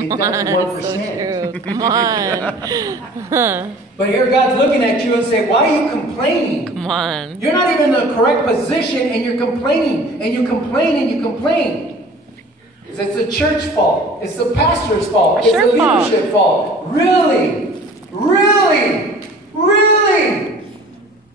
He's got the 1%. So true. Come on. But here God's looking at you and saying, why are you complaining? Come on. You're not even in the correct position and you're complaining. And you complain and you complain. It's the church fault. It's the pastor's fault. It's the leadership fault. Really? Really? Really?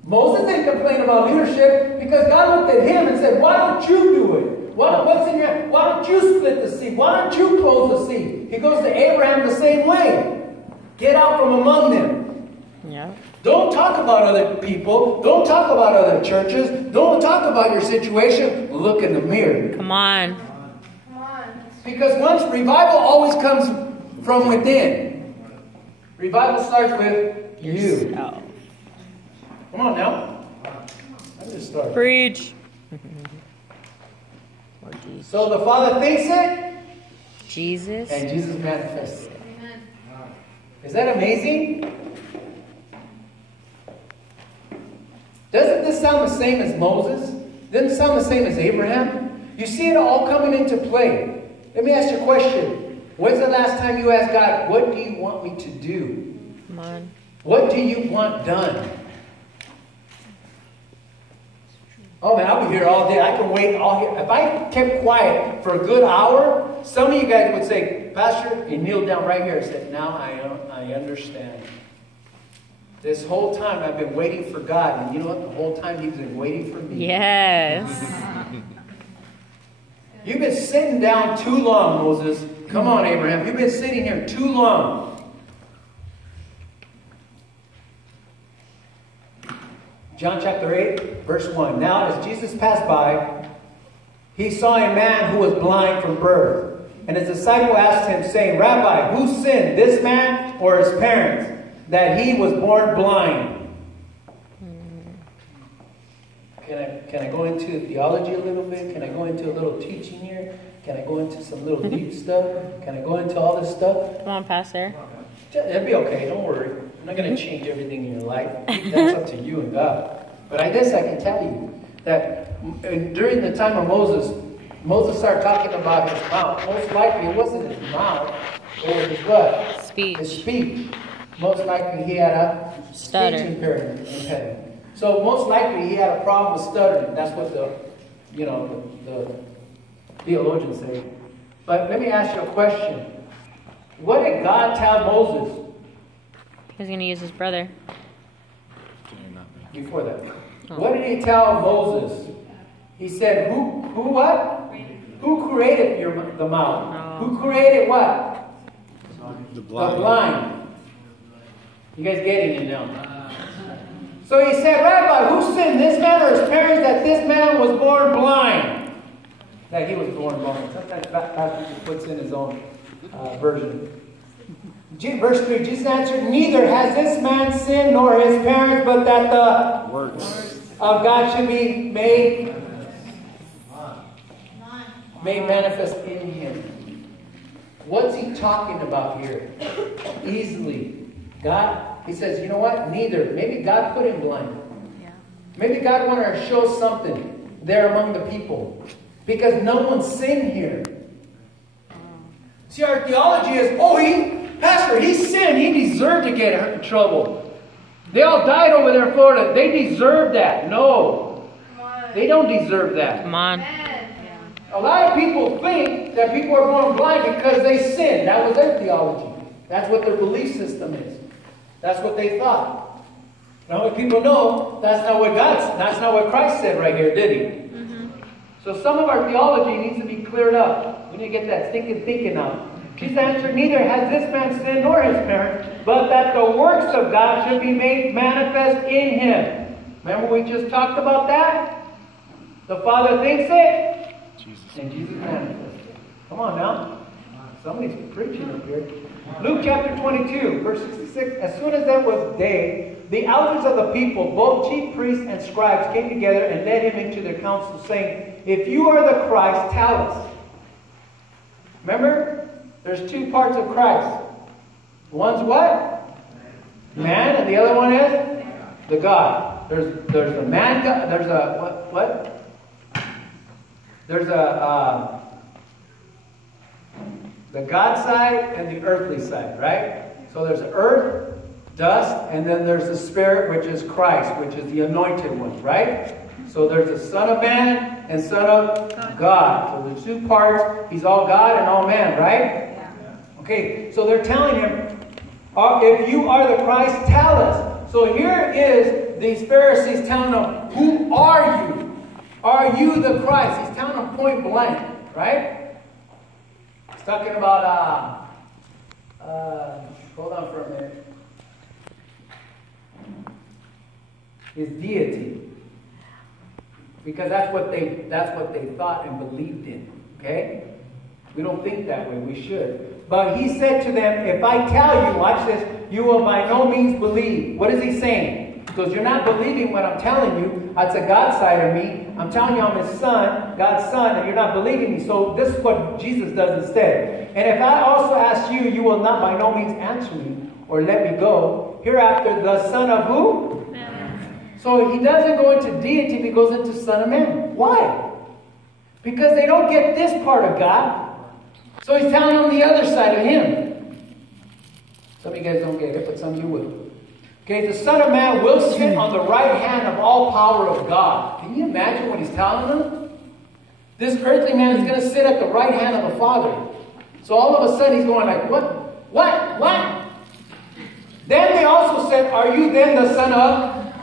Moses didn't complain about leadership because God looked at him and said, why don't you do it? Why don't you split the sea? Why don't you close the sea? He goes to Abraham the same way. Get out from among them. Yeah. Don't talk about other people. Don't talk about other churches. Don't talk about your situation. Look in the mirror. Come on. Because once revival always comes from within. Revival starts with you. Come on now. I'm just starting. Preach. So the Father thinks it. Jesus. And Jesus manifests it. Is that amazing? Doesn't this sound the same as Moses? Doesn't it sound the same as Abraham? You see it all coming into play. Let me ask you a question. When's the last time you asked God, what do you want me to do? Come on. What do you want done? Oh man, I'll be here all day. I can wait all here. If I kept quiet for a good hour, some of you guys would say, Pastor, you kneel down right here and said, now I understand. This whole time I've been waiting for God. And you know what? The whole time He's been waiting for me. Yes. You've been sitting down too long, Moses. Come on, Abraham. You've been sitting here too long. John chapter 8, verse 1. Now, as Jesus passed by, he saw a man who was blind from birth. And his disciple asked him, saying, Rabbi, who sinned, this man or his parents, that he was born blind? Can I go into theology a little bit? Can I go into a little teaching here? Can I go into some little deep stuff? Can I go into all this stuff? Come on, Pastor. It'll be okay. Don't worry. I'm not going to change everything in your life. That's up to you and God. But I guess I can tell you that during the time of Moses started talking about his mouth. Most likely it wasn't his mouth. It was his what? Speech. His speech. Most likely he had a Stutter. speech impediment. So most likely he had a problem with stuttering. That's what the theologians say. But let me ask you a question. What did God tell Moses? He's going to use his brother. Before that. Oh. What did he tell Moses? He said, who what? Who created the mouth? Oh. Who created what? The blind. You guys getting it now? So he said, Rabbi, who sinned, this man or his parents, that this man was born blind? That he was born blind. Sometimes Pastor puts in his own version. Verse 3, Jesus answered, neither has this man sinned nor his parents, but that the works of God should be made manifest in him. What's he talking about here? Easily. God, he says, you know what? Neither. Maybe God put him blind. Yeah. Maybe God wanted to show something there among the people. Because no one sinned here. See, our theology is, Pastor, he sinned. He deserved to get in trouble. They all died over there in Florida. They deserve that. No. They don't deserve that. Come on. A lot of people think that people are born blind because they sinned. That was their theology. That's what their belief system is. That's what they thought. Now, what people know, that's not what Christ said right here, did he? Mm-hmm. So some of our theology needs to be cleared up. We need to get that stinking thinking out. Jesus answered, neither has this man sinned nor his parents, but that the works of God should be made manifest in him. Remember we just talked about that? The Father thinks it, and Jesus manifests it. Come on now. Somebody's preaching up here. Luke chapter 22, verse 66. As soon as it was day, the elders of the people, both chief priests and scribes, came together and led him into their council, saying, if you are the Christ, tell us. Remember? There's two parts of Christ. One's what? Man, and the other one is the God. There's the man God. There's a what? There's a The God side and the earthly side, right? So there's earth, dust, and then there's the Spirit, which is Christ, which is the anointed one, right? So there's the Son of Man and Son of God. So there's two parts. He's all God and all man, right? Yeah. Okay, so they're telling him, if you are the Christ, tell us. So here is these Pharisees telling them, who are you? Are you the Christ? He's telling them point blank, right? He's talking about, hold on for a minute. His deity. Because that's what they thought and believed in. Okay? We don't think that way. We should. But he said to them, if I tell you, watch this, you will by no means believe. What is he saying? Because you're not believing what I'm telling you. That's a God side of me. I'm telling you I'm his son, God's son, and you're not believing me. So this is what Jesus does instead. And if I also ask you, you will not by no means answer me or let me go. Hereafter, the Son of who? Man. So he doesn't go into deity, he goes into Son of Man. Why? Because they don't get this part of God. So he's telling them the other side of him. Some of you guys don't get it, but some of you will. Okay, the Son of Man will sit on the right hand of all power of God. Can you imagine what he's telling them? This earthly man is going to sit at the right hand of the Father. So all of a sudden he's going like, what? What? Then they also said, are you then the Son of?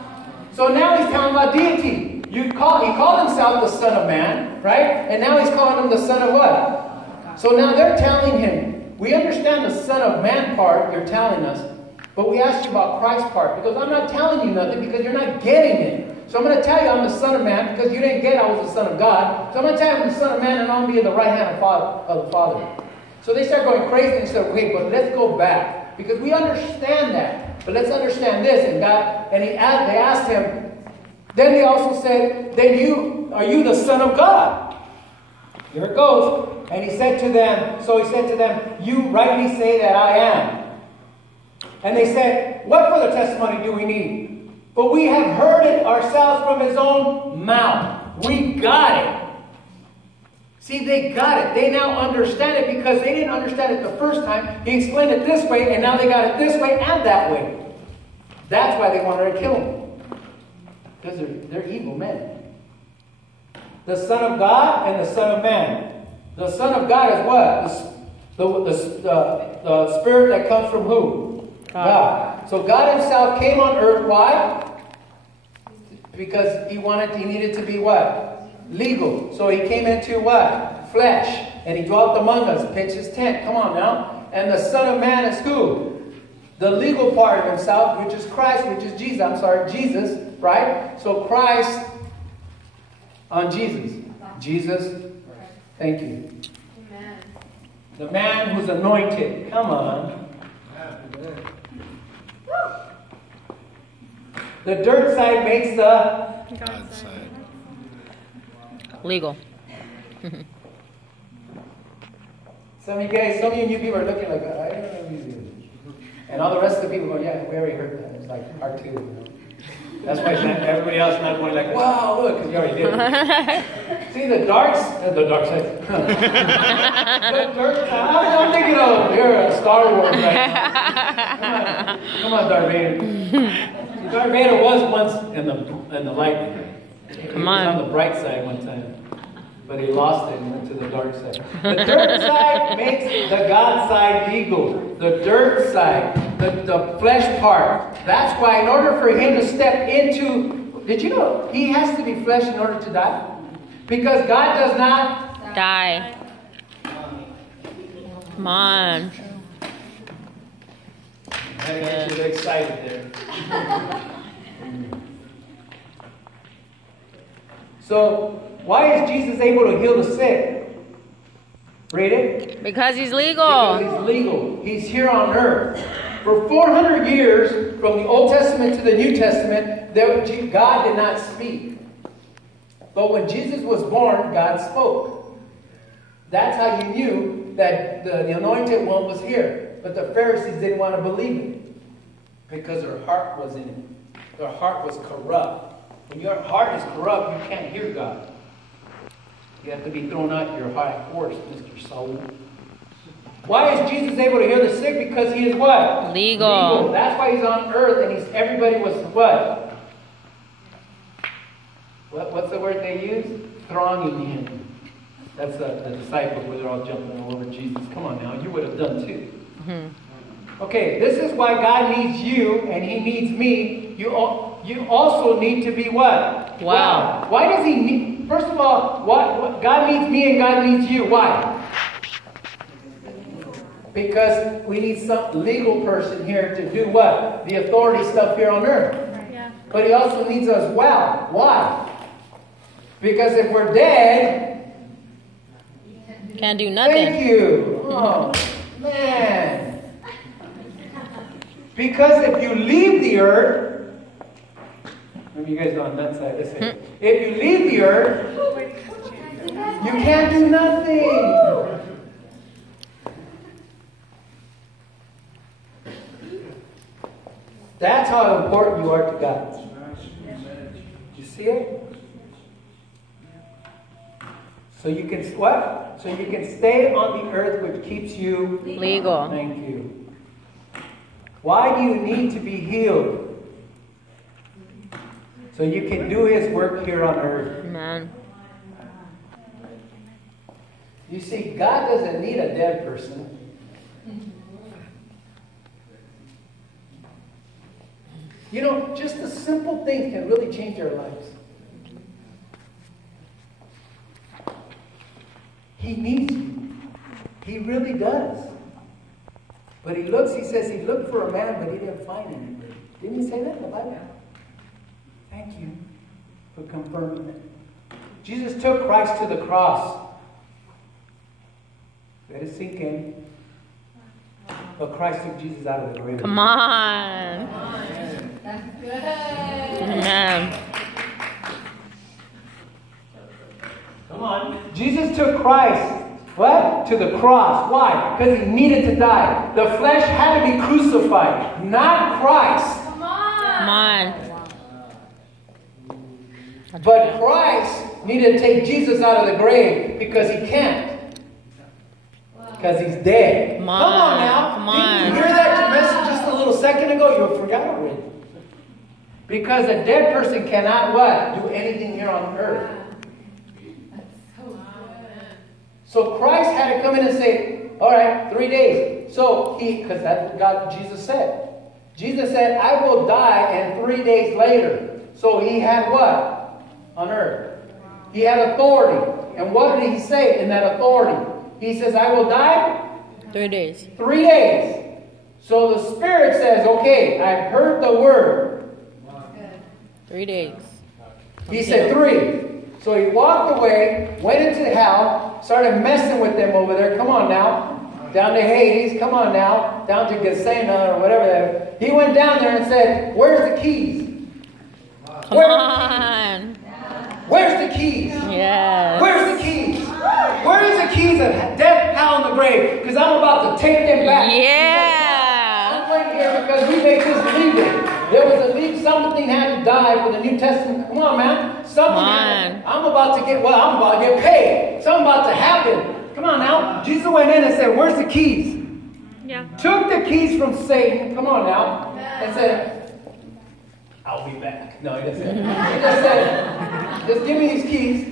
So now he's telling about deity. He called himself the Son of Man, right? And now he's calling him the Son of what? So now they're telling him, we understand the Son of Man part you're telling us, but we asked you about Christ's part, because I'm not telling you nothing because you're not getting it. So I'm going to tell you I'm the Son of Man because you didn't get I was the Son of God. So I'm going to tell you I'm the Son of Man and I'm going to be in the right hand of the Father. So they start going crazy and said, wait, but let's go back. Because we understand that. But let's understand this. And they asked him, then they also said, are you the Son of God? Here it goes. And he said to them, you rightly say that I am. And they said, what further testimony do we need? But we have heard it ourselves from his own mouth. We got it. See, they got it. They now understand it because they didn't understand it the first time. He explained it this way, and now they got it this way and that way. That's why they wanted to kill him. Because they're evil men. The Son of God and the Son of Man. The Son of God is what? The Spirit that comes from who? God. So God himself came on earth. Why? Because he needed to be what? Legal. So he came into what? Flesh. And he dwelt among us. Pitched his tent. Come on now. And the Son of Man is who? The legal part of himself, which is Christ, which is Jesus, right? So Christ on Jesus. Jesus, thank you. Amen. The man who's anointed. Come on. The dirt side makes the God side. Legal. Some of you new people are looking like, I don't know who you do. And all the rest of the people go, yeah, we already heard that. It's like part 2. You know? That's why everybody else is not going like, wow, look, because you already did it. See, the dark side. The dirt side. I'm thinking of, you're a Star Wars right now. Come on, Darth Vader. Darth Vader was once in the light. He was on the bright side one time. But he lost it and went to the dark side. The dirt side makes the God side legal. The dirt side, the flesh part. That's why in order for him to step into... Did you know he has to be flesh in order to die? Because God does not... Die. Come on. I get you excited there. So... why is Jesus able to heal the sick? Read it. Because he's legal. Because he's legal. He's here on earth. For 400 years, from the Old Testament to the New Testament, God did not speak. But when Jesus was born, God spoke. That's how you knew that the anointed one was here. But the Pharisees didn't want to believe it. Because their heart was in it. Their heart was corrupt. When your heart is corrupt, you can't hear God. You have to be thrown out your high horse, Mr. Soul. Why is Jesus able to heal the sick? Because he is what? Legal. That's why he's on earth and everybody was what? What's the word they use? Thronging him. That's the disciples where they're all jumping all over Jesus. Come on now, you would have done too. Okay, this is why God needs you and he needs me. You also need to be what? Wow. Why does he need, first of all, what God needs me and God needs you. Why? Because we need some legal person here to do what? The authority stuff here on earth. Yeah. But he also needs us well. Why? Because if we're dead, can't do nothing. Thank you. Oh, man. Because if you leave the earth, maybe you guys are on that side. Listen. If you leave the earth, you can't do nothing. That's how important you are to God. You see it? So you can what? So you can stay on the earth, which keeps you legal. Thank you. Why do you need to be healed? So you can do his work here on earth. Amen. You see, God doesn't need a dead person. You know, just the simple things can really change our lives. He needs you. He really does. But he looks, he says he looked for a man, but he didn't find anybody. Didn't he say that in the Bible? Thank you for confirming it. Jesus took Christ to the cross. Let it sink in. But Christ took Jesus out of the grave. Come on. That's good. Amen. Come on. Jesus took Christ, what? To the cross. Why? Because he needed to die. The flesh had to be crucified, not Christ. Come on. Come on. But Christ needed to take Jesus out of the grave because he can't. Because he's dead. Come on now. Come on. Did you hear that message just a little second ago? You forgot already. Because a dead person cannot what? Do anything here on earth. So Christ had to come in and say, all right, 3 days. So because that's what Jesus said. Jesus said, I will die, and 3 days later. So he had what? On earth. He had authority. And what did he say in that authority? He says, I will die? 3 days. 3 days. So the Spirit says, okay, I've heard the word. 3 days. He said 3. So he walked away, went into hell, started messing with them over there. Come on now. Down to Hades. Come on now. Down to Gehenna or whatever that is. He went down there and said, where's the keys? Come on. Where's the keys? Yes. Where's the keys? Where is the keys of death, hell, and the grave? Because I'm about to take them back. Yeah. I'm waiting here because we make this legal. There was a legal, something had to die for the New Testament. Come on, man. Something happened. I'm about to get paid. Something about to happen. Come on now. Jesus went in and said, where's the keys? Yeah. Took the keys from Satan. Come on now. And said, I'll be back. No, he didn't say that. He just said, just give me these keys.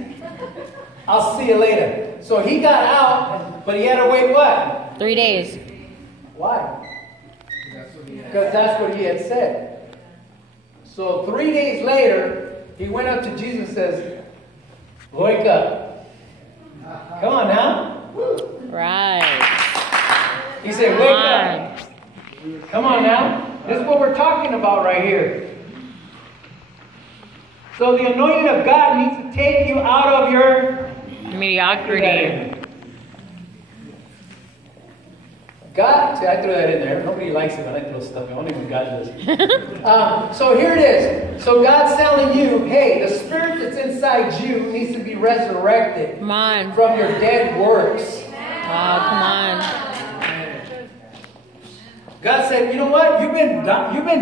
I'll see you later. So he got out, but he had to wait what? 3 days. Why? Because that's what he had said. So 3 days later, he went up to Jesus and says, wake up. Come on now. Right. He said, wake up. Come on now. This is what we're talking about right here. So the anointing of God needs to take you out of your mediocrity. God, see, I threw that in there. Nobody likes it when I throw stuff in. Only when God does. So here it is. So God's telling you, hey, the spirit that's inside you needs to be resurrected Come on. from your dead works. Wow, come on. God said, you know what? You've been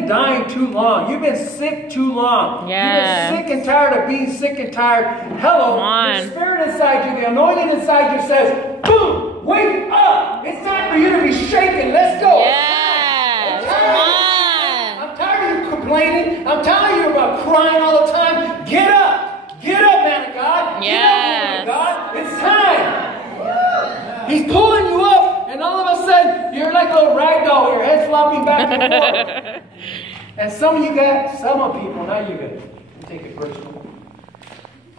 dying too long. You've been sick too long. Yes. You've been sick and tired of being sick and tired. Hello. Come on. The spirit inside you, the anointing inside you says, boom, wake up. It's time for for you to be shaken. Let's go. Yes. Come on. I'm tired of you complaining. I'm tired of you about crying all the time. Get up. Get up, man of God. Yes. Get up, woman of God. It's time. He's pulling you up, and all of a sudden, you're like a little rag doll. Your head's flopping back and forth. And some people, not you guys, you take it personal.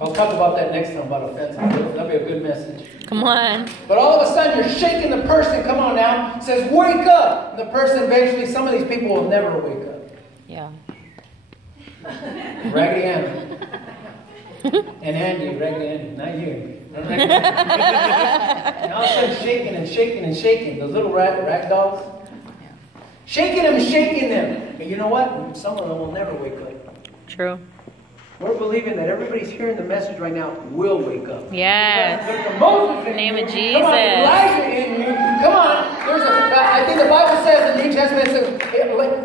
I'll talk about that next time, about offenses. That'll be a good message. Come on. But all of a sudden, you're shaking the person, come on now, says, wake up. And the person eventually, some of these people will never wake up. Yeah. Raggedy Ann. And Andy, Raggedy Andy, not you. And all of a sudden, shaking and shaking and shaking. Those little rag dolls. Shaking them and shaking them. And you know what? Some of them will never wake up. True. We're believing that everybody's hearing the message right now will wake up. Yes. There's a Moses in In the name you. of Jesus. Come on, Elijah in you. Come on. I think the Bible says in the New Testament,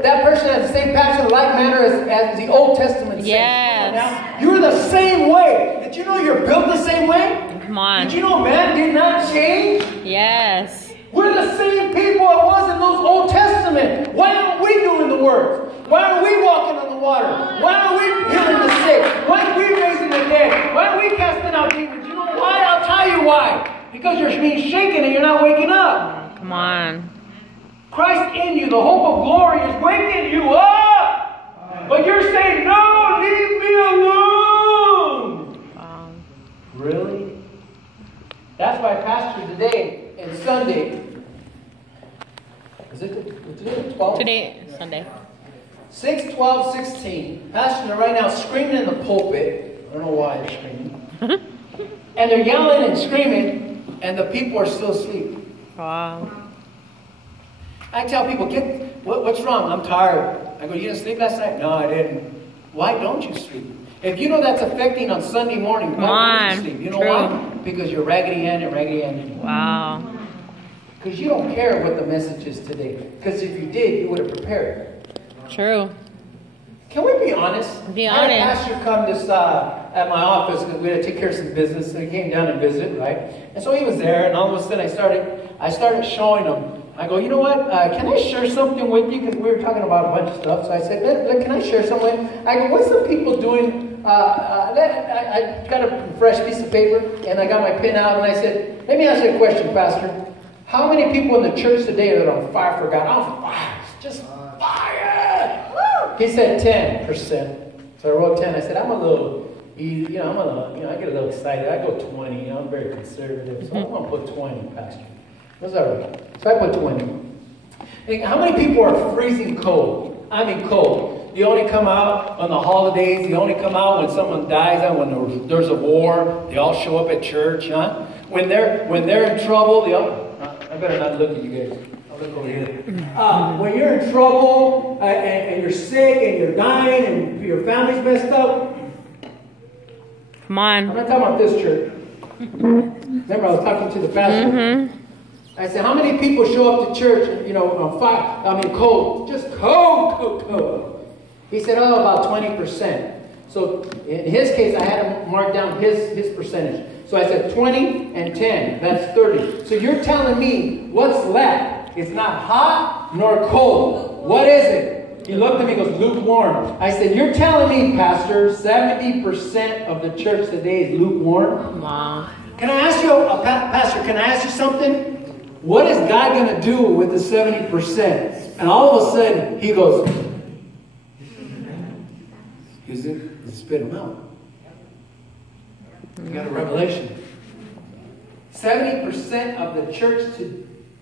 that person has the same passion, like manner as the Old Testament saints. Yes. Now, you're the same way. Did you know you're built the same way? Come on. Did you know man did not change? Yes. We're the same people it was in those Old Testament. Why aren't we doing the work? Why aren't we walking on the water? Why aren't we healing the sick? Why aren't we raising the dead? Why aren't we casting out demons? You know why? I'll tell you why. Because you're being shaken and you're not waking up. Come on. Christ in you, the hope of glory, is waking you up. But you're saying, no, leave me alone. Wow. Really? That's why Pastor today and Sunday, is it today? 12? Today, Sunday. 6, 12, 16. Pastors are right now screaming in the pulpit. I don't know why they're screaming. And they're yelling and screaming, and the people are still asleep. Wow. I tell people, what's wrong? I'm tired. I go, you didn't sleep last night? No, I didn't. Why don't you sleep? If you know that's affecting on Sunday morning, why don't you sleep? You know why? Because you're Raggedy Ann and Raggedy Ann. Wow. Because you don't care what the message is today. Because if you did, you would have prepared. True. Can we be honest? Be I had a honest. pastor come this at my office because we had to take care of some business. So he came down and visit, right? And so he was there, and all of a sudden I started showing him. I go, you know what? Can I share something with you? Because we were talking about a bunch of stuff. So I said, can I share something? I go, what's the people doing? I got a fresh piece of paper, and I got my pen out, and I said, let me ask you a question, Pastor. How many people in the church today are on fire for God? On fire. Just fire. Woo! He said 10%. So I wrote 10. I said, I'm a little, I get a little excited. I go 20. I'm very conservative. So I'm going to put 20, Pastor. That's all right. So I put 20. Hey, how many people are freezing cold? I mean cold. You only come out on the holidays. You only come out when someone dies. When there's a war, they all show up at church, huh? When they're in trouble, I better not look at you guys. I'll look over here. When you're in trouble and you're sick and you're dying and your family's messed up. Come on. I'm not talking about this church. Remember, I was talking to the pastor. Mm-hmm. I said, how many people show up to church, on fire? Cold. Just cold. He said, about 20%. So in his case, I had him mark down his percentage. So I said 20 and 10. That's 30. So you're telling me what's left? It's not hot nor cold. What is it? He looked at me and goes, lukewarm. I said, you're telling me, Pastor, 70% of the church today is lukewarm? Wow. Can I ask you, Pastor, can I ask you something? What is God going to do with the 70%? And all of a sudden, he goes, use it and spit them out. You got a revelation. 70% of the church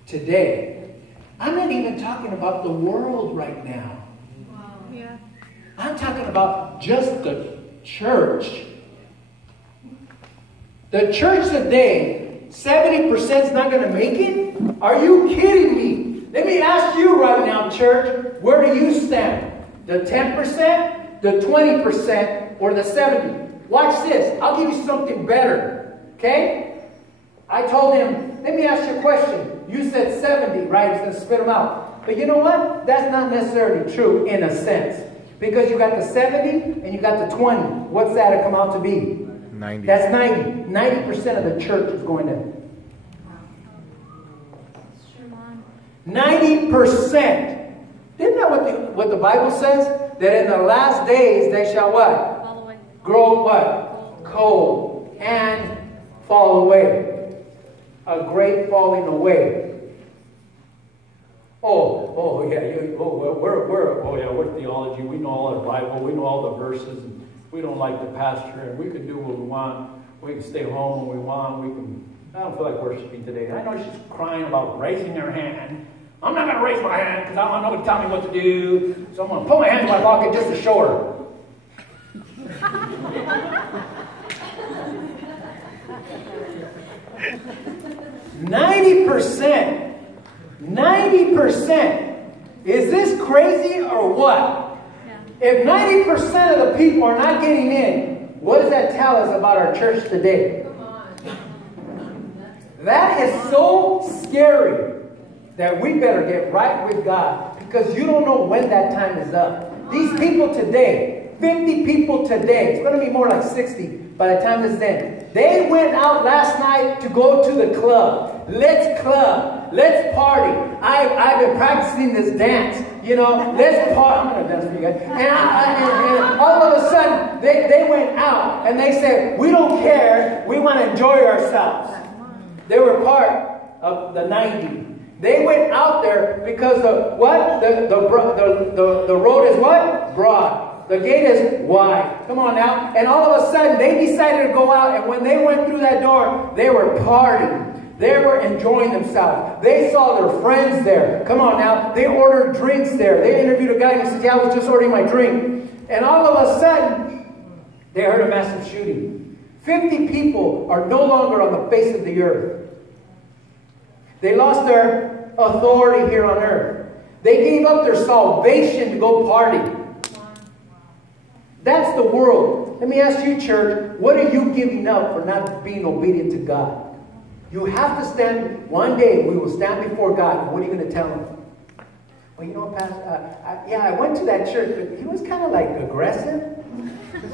today. I'm not even talking about the world right now. Wow. Yeah. I'm talking about just the church. The church today, 70% is not going to make it? Are you kidding me? Let me ask you right now, church, where do you stand? The 10%, the 20%, or the 70%? Watch this. I'll give you something better. Okay? I told him, let me ask you a question. You said 70, right? He's going to spit them out. But you know what? That's not necessarily true in a sense. Because you got the 70 and you got the 20. What's that come out to be? 90. That's 90. 90% of the church is going to. 90%. Isn't that what the Bible says? That in the last days they shall what? Fall away. Grow what? Cold. And fall away. A great falling away. We're theology. We know all the Bible. We know all the verses. And we don't like the pastor, and we can do what we want. We can stay home when we want. I don't feel like worshiping today. I know she's crying about raising her hand. I'm not going to raise my hand because I don't want nobody to tell me what to do. So I'm going to put my hand in my pocket just to show her. 90%. Is this crazy or what? If 90% of the people are not getting in, what does that tell us about our church today? That is so scary that we better get right with God, because you don't know when that time is up. These people today, 50 people today, it's going to be more like 60 by the time this ends. They went out last night to go to the club. Let's club. Let's party. I've been practicing this dance. You know, let's party. I'm going to dance for you guys. And all of a sudden, they went out and they said, we don't care. We want to enjoy ourselves. They were part of the 90. They went out there because of what? The road is what? Broad. The gate is wide. Come on now. And all of a sudden, they decided to go out. And when they went through that door, they were partying. They were enjoying themselves. They saw their friends there. Come on now. They ordered drinks there. They interviewed a guy and he said, yeah, I was just ordering my drink. And all of a sudden, they heard a massive shooting. 50 people are no longer on the face of the earth. They lost their authority here on earth. They gave up their salvation to go party. That's the world. Let me ask you, church, what are you giving up for not being obedient to God? You have to stand, one day we will stand before God. What are you going to tell him? Well, you know, Pastor, I went to that church, but he was kind of like aggressive.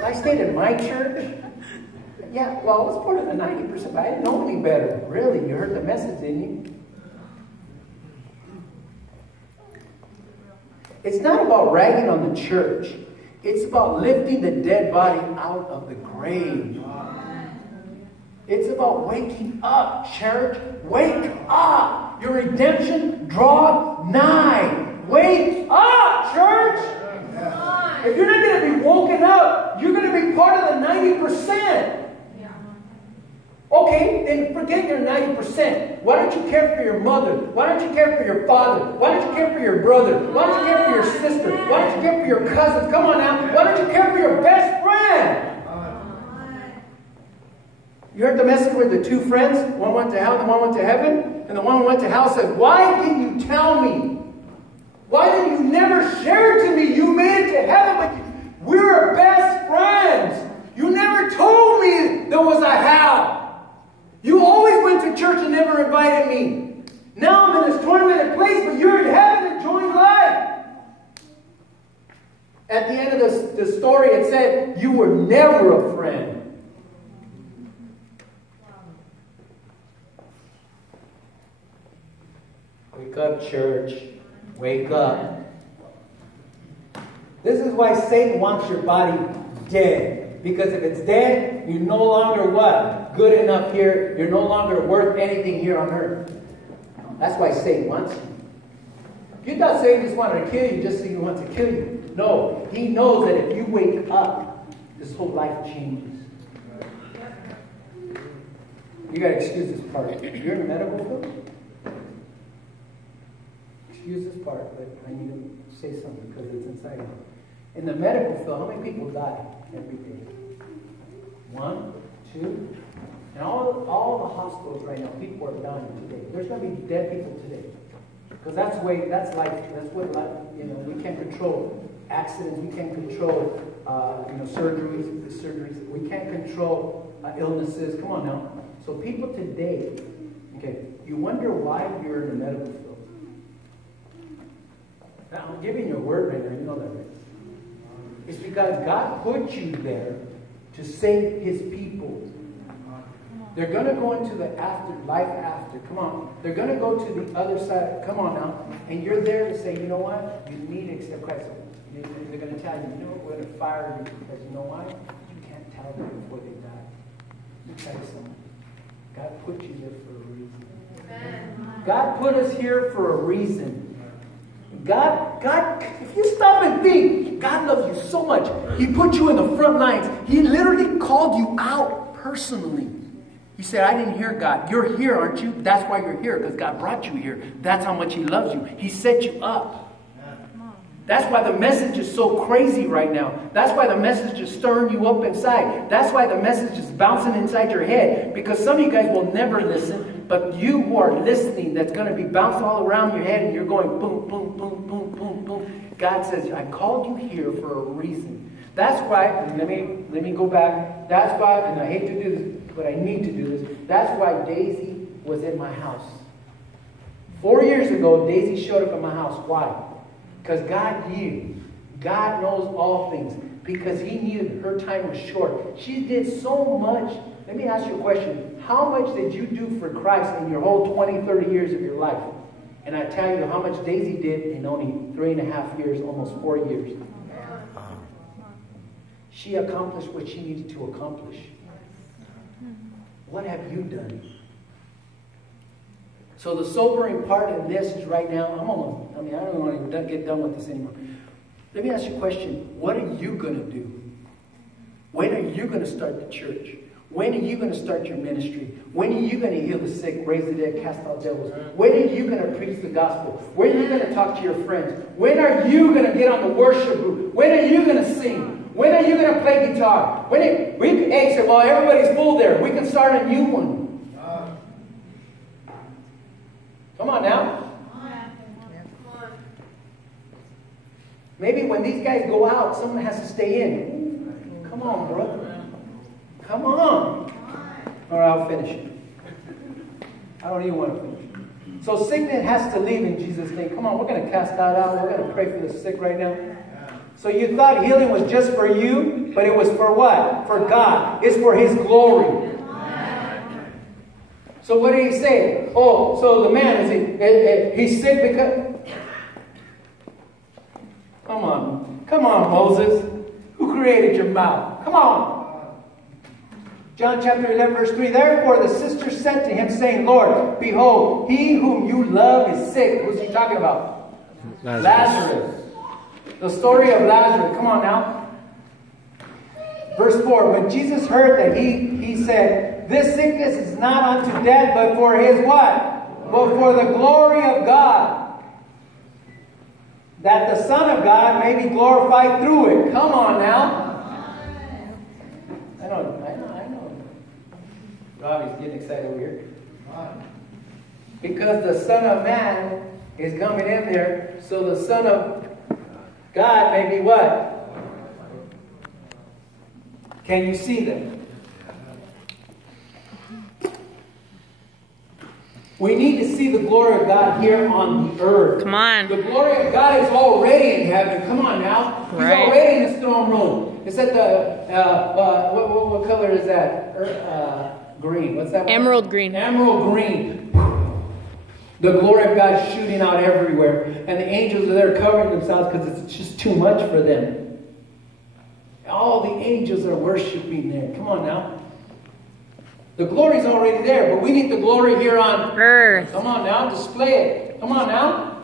I stayed in my church. Yeah, well, I was part of the 90%, but I didn't know any better. Really, you heard the message, didn't you? It's not about ragging on the church. It's about lifting the dead body out of the grave. It's about waking up, church. Wake up. Your redemption draw nigh. Wake up, church. If you're not going to be woken up, you're going to be part of the 90%. Okay, then forget your 90%. Why don't you care for your mother? Why don't you care for your father? Why don't you care for your brother? Why don't you care for your sister? Why don't you care for your cousins? Come on now. Why don't you care for your best friend? You heard the message with the two friends? One went to hell and one went to heaven. And the one who went to hell said, why didn't you tell me? Why didn't you never share it to me? You made it to heaven, but we were best friends. You never told me there was a hell. You always went to church and never invited me. Now I'm in this tormented place, but you're in heaven enjoying life. At the end of the story, it said, you were never a friend. Wake up, church. Wake up. This is why Satan wants your body dead. Because if it's dead, you're no longer what? Good enough here. You're no longer worth anything here on earth. That's why Satan wants you. You thought Satan just wanted to kill you just so he wants to kill you. No. He knows that if you wake up, this whole life changes. You got to excuse this part. You're in the medical field? Excuse this part, but I need to say something because it's inside of me. In the medical field, how many people die every day? 1, 2. And all the hospitals right now, people are dying today. There's going to be dead people today. Because that's life. That's what life, we can't control accidents. We can't control, surgeries. We can't control illnesses. Come on now. So people today, okay, you wonder why you're in the medical field. Now, I'm giving you a word right now. You know that, right? It's because God put you there to save His people. They're going to go into the after, life after. Come on. They're going to go to the other side. Come on now. And you're there to say, you know what? You need to accept Christ. They're going to tell you, you know what? We're going to fire you because you know why? You can't tell them before they die. You tell someone. God put you there for a reason. God put us here for a reason. God, if you stop and think, God loves you so much. He put you in the front lines. He literally called you out personally. You said, I didn't hear God. You're here, aren't you? That's why you're here, because God brought you here. That's how much He loves you. He set you up. That's why the message is so crazy right now. That's why the message is stirring you up inside. That's why the message is bouncing inside your head. Because some of you guys will never listen. But you who are listening, that's going to be bounced all around your head. And you're going boom, boom, boom, boom, boom, boom. God says, I called you here for a reason. That's why, let me go back. That's why, and I hate to do this, but I need to do this. That's why Daisy was in my house. 4 years ago, Daisy showed up in my house. Why? Because God knew. God knows all things. Because He knew her time was short. She did so much. Let me ask you a question. How much did you do for Christ in your whole 20, 30 years of your life? And I tell you how much Daisy did in only 3.5 years, almost 4 years. She accomplished what she needed to accomplish. What have you done? So the sobering part in this is right now, I don't want to get done with this anymore. Let me ask you a question. What are you going to do? When are you going to start the church? When are you going to start your ministry? When are you going to heal the sick, raise the dead, cast out devils? When are you going to preach the gospel? When are you going to talk to your friends? When are you going to get on the worship group? When are you going to sing? When are you going to play guitar? Hey, say, well, everybody's full there. We can start a new one. Come on now. Maybe when these guys go out, someone has to stay in. Come on, brother. Come on. Or I'll finish it. I don't even want to finish. So sickness has to leave in Jesus' name. Come on, we're going to cast that out. We're going to pray for the sick right now. So you thought healing was just for you, but it was for what? For God. It's for His glory. So what did He say? Oh, so the man, he's sick because... Come on, Moses. Who created your mouth? Come on. John chapter 11, verse 3. Therefore the sister sent to him, saying, Lord, behold, he whom you love is sick. Who's he talking about? Lazarus. The story of Lazarus. Come on now. Verse 4. When Jesus heard that, he said, this sickness is not unto death, but for His what? But for the glory of God. That the Son of God may be glorified through it. Come on now. I know. Robbie's getting excited over here. Because the Son of Man is coming in there, so the Son of God may be what? Can you see them? We need to see the glory of God here on the earth. Come on. The glory of God is already in heaven. Come on now. He's already in His throne room. It's at the, what color is that? Green. What's that? Emerald green. Emerald green. The glory of God is shooting out everywhere. And the angels are there covering themselves because it's just too much for them. All the angels are worshiping there. Come on now. The glory is already there, but we need the glory here on earth. Come on now, display it. Come on now.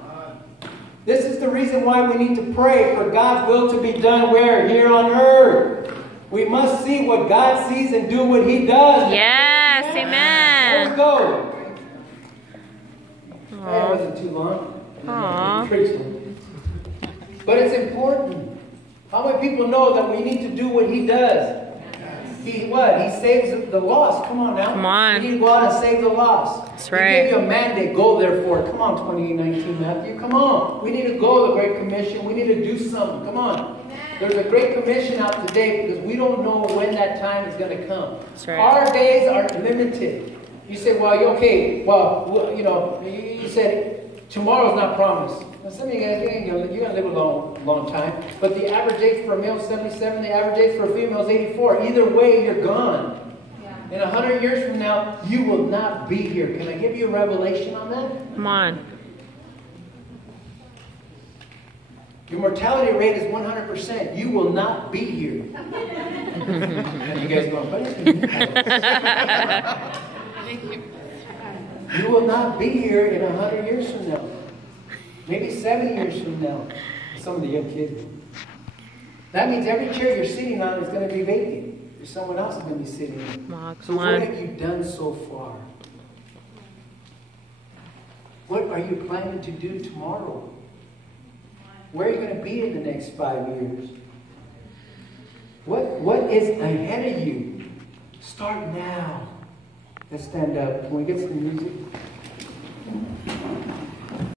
This is the reason why we need to pray for God's will to be done where? Here on earth. We must see what God sees and do what He does. Yes, amen. Let's go. That wasn't too long. Aww. But it's important. How many people know that we need to do what He does? He what? He saves the lost. Come on now. Come on. We need to go out and save the lost. That's right. He gave you a mandate. Go therefore. Come on, 2019 Matthew. Come on. We need to go to the Great Commission. We need to do something. Come on. There's a Great Commission out today because we don't know when that time is going to come. That's right. Our days are limited. You say, well, okay, well, you know, you said tomorrow's not promised. Now, some of you guys, you're going to live a long time. But the average age for a male is 77. The average age for a female is 84. Either way, you're gone. Yeah. In 100 years from now, you will not be here. Can I give you a revelation on that? Come on. Your mortality rate is 100%. You will not be here. And you guys going, what is it? You will not be here in 100 years from now. Maybe 70 years from now. Some of the young kids. That means every chair you're sitting on is going to be vacant. Someone else is going to be sitting in. So what have you done so far? What are you planning to do tomorrow? Where are you going to be in the next 5 years? What is ahead of you? Start now. Let's stand up. Can we get some music?